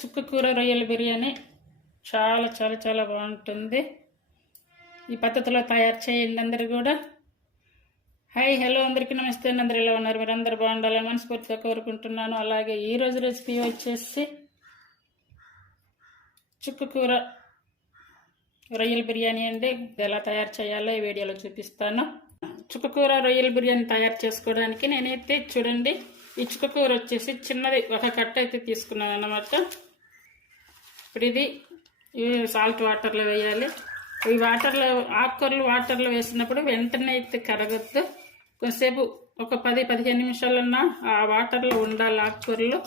చుక్క కూర రొయ్యల బిర్యానీ చాలా చాలా చాలా బాగుంటుంది. ఈ పద్ధతిలో తయారు చేయండి అందరూ కూడా. హాయ్ హలో అందరికీ నమస్తే. అందరూ ఎలా ఉన్నారు? మీరు అందరూ బాగుండాలని మనస్ఫూర్తిగా కోరుకుంటున్నాను. అలాగే ఈరోజు రెసిపీ వచ్చేసి చుక్క కూర రొయ్యల బిర్యానీ అండి. ఎలా తయారు చేయాలో ఈ వీడియోలో చూపిస్తాను. చుక్క కూర రొయ్యల బిర్యానీ తయారు చేసుకోవడానికి నేనైతే చూడండి, ఈ చుక్క కూర వచ్చేసి చిన్నది ఒక కట్ట అయితే తీసుకున్నాను అన్నమాట. ఇప్పుడు ఇది సాల్ట్ వాటర్లో వేయాలి. ఈ వాటర్లో ఆకుకూరలు వాటర్లో వేసినప్పుడు వెంటనే అయితే కరగొద్దు. కొంతసేపు ఒక 10-15 నిమిషాలన్నా ఆ వాటర్లో ఉండాలి ఆకుకూరలు.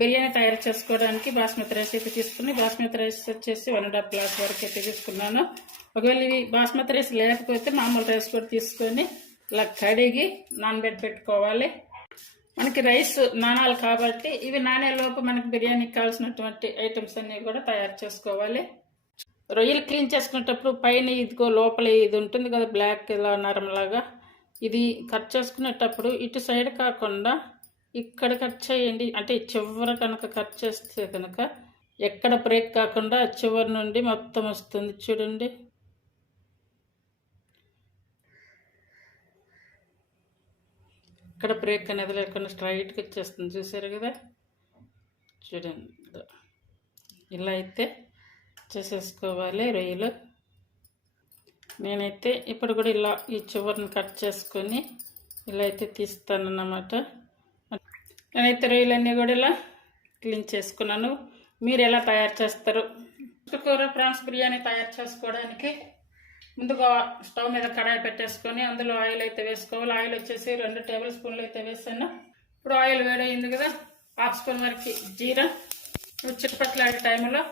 బిర్యానీ తయారు చేసుకోవడానికి బాస్మతి రైస్ అయితే తీసుకుని, బాస్మతి రైస్ వచ్చేసి 1.5 గ్లాస్ వరకు అయితే తీసుకున్నాను. ఒకవేళ ఇవి బాస్మతి రైస్ లేకపోతే మామూలు రైస్ కూడా తీసుకొని ఇలా కడిగి నానబెట్టుకోవాలి. మనకి రైస్ నానాలి కాబట్టి ఇవి నానేలోపు మనకి బిర్యానీకి కావాల్సినటువంటి ఐటమ్స్ అన్నీ కూడా తయారు చేసుకోవాలి. రొయ్యలు క్లీన్ చేసుకునేటప్పుడు పైన ఇదిగో లోపల ఇది ఉంటుంది కదా, బ్లాక్ ఇలా నరంలాగా, ఇది కట్ చేసుకునేటప్పుడు ఇటు సైడ్ కాకుండా ఇక్కడ కట్ చేయండి. అంటే చివర కనుక కట్ చేస్తే కనుక ఎక్కడ బ్రేక్ కాకుండా చివరి నుండి మొత్తం వస్తుంది. చూడండి, ఇక్కడ బ్రేక్ అనేది లేకుండా స్ట్రైట్గా వచ్చేస్తుంది. చూసారు కదా, చూడండి ఇలా అయితే చేసేసుకోవాలి రొయ్యలు. నేనైతే ఇప్పుడు కూడా ఇలా ఈ చివరిని కట్ చేసుకొని ఇలా అయితే తీస్తానన్నమాట. నేనైతే రొయ్యలన్నీ కూడా ఇలా క్లీన్ చేసుకున్నాను. మీరు ఎలా తయారు చేస్తారు? కూర ప్రాన్స్ బిర్యానీ తయారు చేసుకోవడానికి ముందుగా స్టవ్ మీద కడాయి పెట్టేసుకొని అందులో ఆయిల్ అయితే వేసుకోవాలి. ఆయిల్ వచ్చేసి 2 టేబుల్ స్పూన్లు అయితే వేసాను. ఇప్పుడు ఆయిల్ వేడైంది కదా, 1/2 స్పూన్ వరకు జీరా, చిట్టుపట్లాడే టైంలో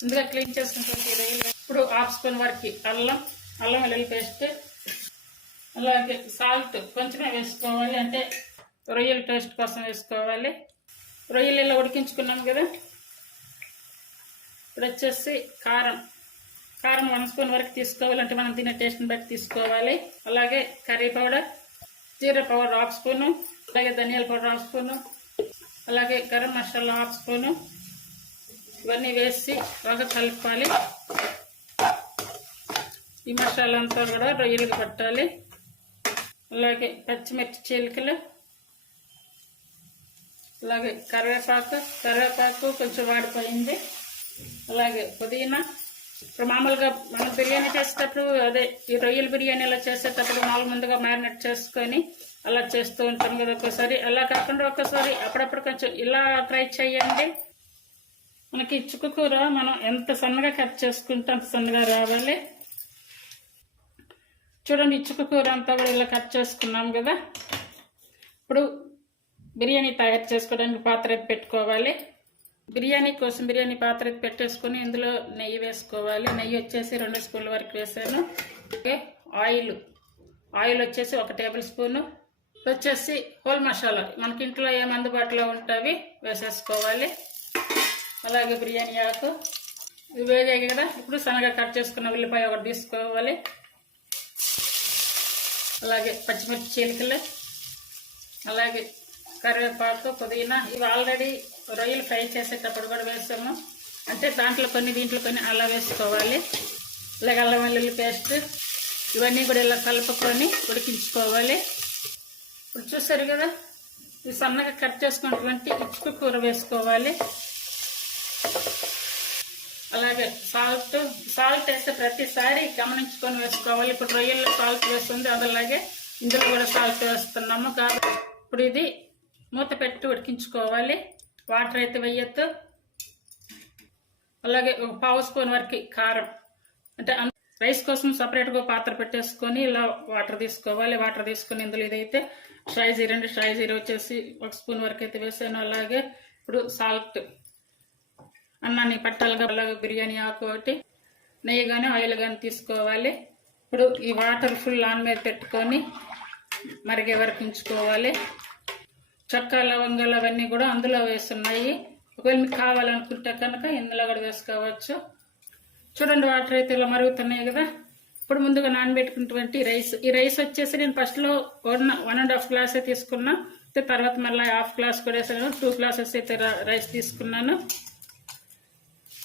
ముందుగా క్లీన్ చేసుకుంటుంది రొయ్యలు. ఇప్పుడు 1/2 స్పూన్ వరకు అల్లం వెల్లుల్లి పేస్ట్, అలాగే సాల్ట్ కొంచెమే వేసుకోవాలి, అంటే రొయ్యల టేస్ట్ కోసం వేసుకోవాలి. రొయ్యలు ఇలా ఉడికించుకున్నాం కదా. ఇప్పుడు వచ్చేసి కారం 1 స్పూన్ వరకు తీసుకోవాలి, అంటే మనం తినే టేస్ట్ని బట్టి తీసుకోవాలి. అలాగే కర్రీ పౌడర్, జీరా పౌడర్ 1/2 స్పూను, అలాగే ధనియాల పౌడర్ 1/2 స్పూను, అలాగే గరం మసాలా 1/2 స్పూను. ఇవన్నీ వేసి బాగా కలుపుకోవాలి. ఈ మసాలా అంతా కూడా రొయ్యలకు పట్టాలి. అలాగే పచ్చిమిర్చి చీలికలు, అలాగే కరివేపాకు కొంచెం వాడిపోయింది, అలాగే పుదీనా. ఇప్పుడు మామూలుగా మనం బిర్యానీ చేసేటప్పుడు అదే ఈ రొయ్యల బిర్యానీ అలా చేసేటప్పుడు మామూలు ముందుగా మ్యారినేట్ చేసుకొని అలా చేస్తూ ఉంటాం కదా. ఒక్కసారి అలా కాకుండా ఒక్కసారి అప్పుడప్పుడు కొంచెం ఇలా ట్రై చేయండి. మనకి చుక్క కూర మనం ఎంత సన్నగా కట్ చేసుకుంటే అంత సన్నగా రావాలి. చూడండి, ఈ చుక్క కూర అంతా కూడా ఇలా కట్ చేసుకున్నాం కదా. ఇప్పుడు బిర్యానీ తయారు చేసుకోవడానికి పాత్ర అయితే పెట్టుకోవాలి. బిర్యానీ కోసం బిర్యానీ పాత్ర అయితే పెట్టేసుకొని ఇందులో నెయ్యి వేసుకోవాలి. నెయ్యి వచ్చేసి 2 స్పూన్ల వరకు వేసాను. ఓకే, ఆయిల్ వచ్చేసి 1 టేబుల్ స్పూను. వచ్చేసి హోల్ మసాలా మనకి ఇంట్లో ఏం అందుబాటులో ఉంటాయి వేసేసుకోవాలి. అలాగే బిర్యానీ ఆకు ఇవి వేగాయి కదా. ఇప్పుడు సన్నగా కట్ చేసుకున్న ఉల్లిపాయ 1 తీసుకోవాలి. అలాగే పచ్చిమిర్చి చీలికలు, అలాగే కరివేపాకు, పుదీనా. ఇవి ఆల్రెడీ రొయ్యలు ఫ్రై చేసేటప్పుడు కూడా వేసాము, అంటే దాంట్లో కొన్ని దీంట్లో కొన్ని అలా వేసుకోవాలి. అలాగే అల్లం వెల్లుల్లి పేస్ట్, ఇవన్నీ కూడా ఇలా కలుపుకొని ఉడికించుకోవాలి. ఇప్పుడు చూసారు కదా, ఇవి సన్నగా కట్ చేసుకున్నటువంటి చుక్క కూర వేసుకోవాలి. అలాగే సాల్ట్ వేస్తే ప్రతిసారి గమనించుకొని వేసుకోవాలి. ఇప్పుడు రొయ్యల్లో సాల్ట్ వేస్తుంది, అదలాగే ఇందులో కూడా సాల్ట్ వేస్తున్నాము కాబట్టి ఇప్పుడు ఇది మూత పెట్టి ఉడికించుకోవాలి. వాటర్ అయితే వేయద్దు. అలాగే 1/2 స్పూన్ వరకు కారం, అంటే రైస్ కోసం సపరేట్గా పాత్ర పెట్టేసుకొని ఇలా వాటర్ తీసుకోవాలి. వాటర్ తీసుకొని ఇందులో ఇదైతే షాయి జీరా వచ్చేసి 1 స్పూన్ వరకు అయితే వేసాను. అలాగే ఇప్పుడు సాల్ట్ అన్నాన్ని పట్టాలుగా, అలాగే బిర్యానీ ఆకు ఒకటి, నెయ్యి కానీ ఆయిల్ కానీ తీసుకోవాలి. ఇప్పుడు ఈ వాటర్ ఫుల్ ఆన్ మీద పెట్టుకొని మరిగే వరకు ఉంచుకోవాలి. చెక్క లవంగాలు అవన్నీ కూడా అందులో వేస్తున్నాయి. ఒకవేళ మీకు కావాలనుకుంటే కనుక ఇందులో కూడా వేసుకోవచ్చు. చూడండి, వాటర్ అయితే ఇలా మరుగుతున్నాయి కదా. ఇప్పుడు ముందుగా నానబెట్టుకున్నటువంటి రైస్, ఈ రైస్ వచ్చేసి నేను ఫస్ట్లో 1.5 గ్లాస్ తీసుకున్నా. తర్వాత మళ్ళీ హాఫ్ గ్లాస్ కూడా వేసాను. 2 గ్లాసెస్ అయితే రైస్ తీసుకున్నాను.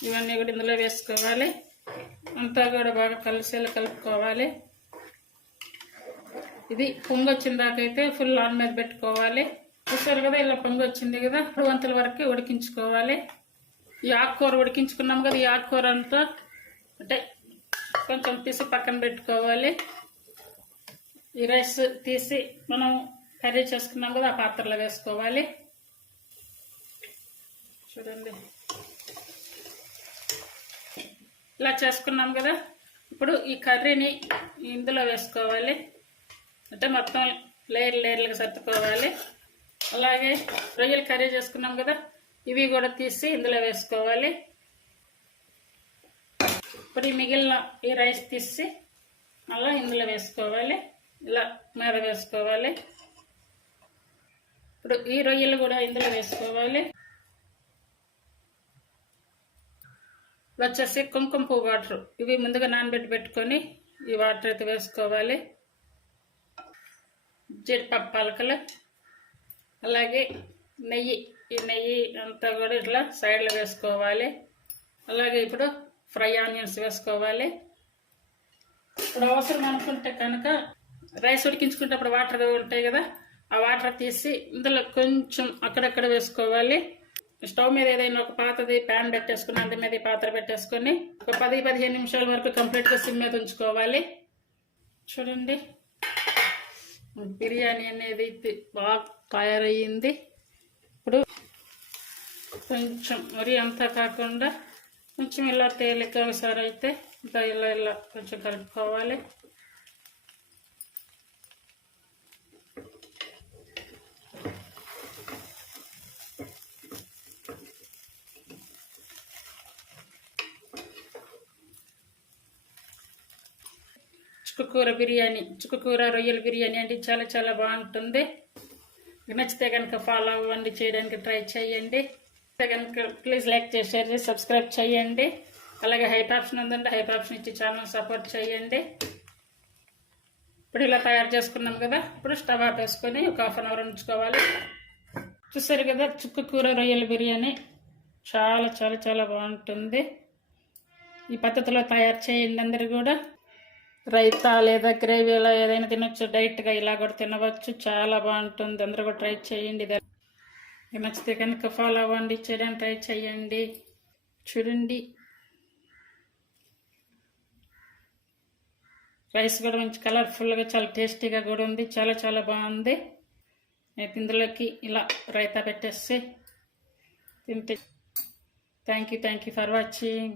ఇవన్నీ కూడా ఇందులో వేసుకోవాలి. అంతా కూడా బాగా కలిసేలా కలుపుకోవాలి. ఇది పొంగు వచ్చిన దాకైతే ఫుల్ ఆన్ మీద పెట్టుకోవాలి. చూసారు కదా, ఇలా పొంగు వచ్చింది కదా, 2 వంతుల వరకు ఉడికించుకోవాలి. ఈ ఆకుకూర ఉడికించుకున్నాం కదా, ఈ ఆకుకూర అంతా అంటే కొంచెం తీసి పక్కన పెట్టుకోవాలి. ఈ రైస్ తీసి మనం కర్రీ చేసుకున్నాం కదా, ఆ పాత్రలో వేసుకోవాలి. చూడండి, ఇలా చేసుకున్నాం కదా. ఇప్పుడు ఈ కర్రీని ఇందులో వేసుకోవాలి. అంటే మొత్తం లేయర్లుగా సర్దుకోవాలి. అలాగే రొయ్యలు కర్రీ చేసుకున్నాం కదా, ఇవి కూడా తీసి ఇందులో వేసుకోవాలి. ఇప్పుడు ఈ మిగిలిన ఈ రైస్ తీసి మళ్ళీ ఇందులో వేసుకోవాలి. ఇలా మీద వేసుకోవాలి. ఇప్పుడు ఈ రొయ్యలు కూడా ఇందులో వేసుకోవాలి. వచ్చేసి కుంకుమ పువ్వు వాటర్, ఇవి ముందుగా నానబెట్టుకొని ఈ వాటర్ అయితే వేసుకోవాలి. జీడిపప్పు పలకలు, అలాగే నెయ్యి, ఈ నెయ్యి అంతా కూడా ఇట్లా సైడ్లో వేసుకోవాలి. అలాగే ఇప్పుడు ఫ్రై ఆనియన్స్ వేసుకోవాలి. ఇప్పుడు అవసరం అనుకుంటే కనుక రైస్ ఉడికించుకుంటప్పుడు వాటర్ ఉంటాయి కదా, ఆ వాటర్ తీసి ఇందులో కొంచెం అక్కడక్కడ వేసుకోవాలి. స్టవ్ మీద ఏదైనా ఒక పాతది ప్యాన్ పెట్టేసుకుని అందు మీద పాత్ర పెట్టేసుకొని ఒక 10-15 నిమిషాల వరకు కంప్లీట్గా సిమ్ మీద ఉంచుకోవాలి. చూడండి, బిర్యానీ అనేది బాగా తయారయ్యింది. ఇప్పుడు కొంచెం మరీ అంతా కాకుండా కొంచెం ఇలా తేలిక ఒకసారి అయితే ఇలా కొంచెం కలుపుకోవాలి. చుక్కకూర బిర్యానీ, చుక్కకూర రొయ్యల బిర్యానీ అంటే చాలా చాలా బాగుంటుంది. నచ్చితే కనుక ఫాలో అవ్వండి, చేయడానికి ట్రై చేయండి. కనుక ప్లీజ్ లైక్ చేసి షేర్ చేసి సబ్స్క్రైబ్ చేయండి. అలాగే హైప్ ఆప్షన్ ఉందండి, హైప్ ఆప్షన్ ఇచ్చి ఛానల్ సపోర్ట్ చేయండి. ఇప్పుడు ఇలా తయారు చేసుకున్నాం కదా, ఇప్పుడు స్టవ్ ఆపేసుకొని ఒక 1/2 అవర్ ఉంచుకోవాలి. చూసారు కదా, చుక్కకూర రొయ్యల బిర్యానీ చాలా చాలా చాలా బాగుంటుంది. ఈ పద్ధతిలో తయారు చేయండి. అందరు కూడా రైతా లేదా గ్రేవీలో ఏదైనా తినొచ్చు, డైరెక్ట్గా ఇలా కూడా తినవచ్చు. చాలా బాగుంటుంది. అందరూ కూడా ట్రై చేయండి. నచ్చితే కనుక ఫాలో అవ్వండి, చేయడానికి ట్రై చేయండి. చూడండి, రైస్ కూడా మంచి కలర్ఫుల్గా చాలా టేస్టీగా కూడా ఉంది. చాలా చాలా బాగుంది. అయితే ఇందులోకి ఇలా రైతా పెట్టేసి తింటే థ్యాంక్ యూ ఫర్ వాచింగ్.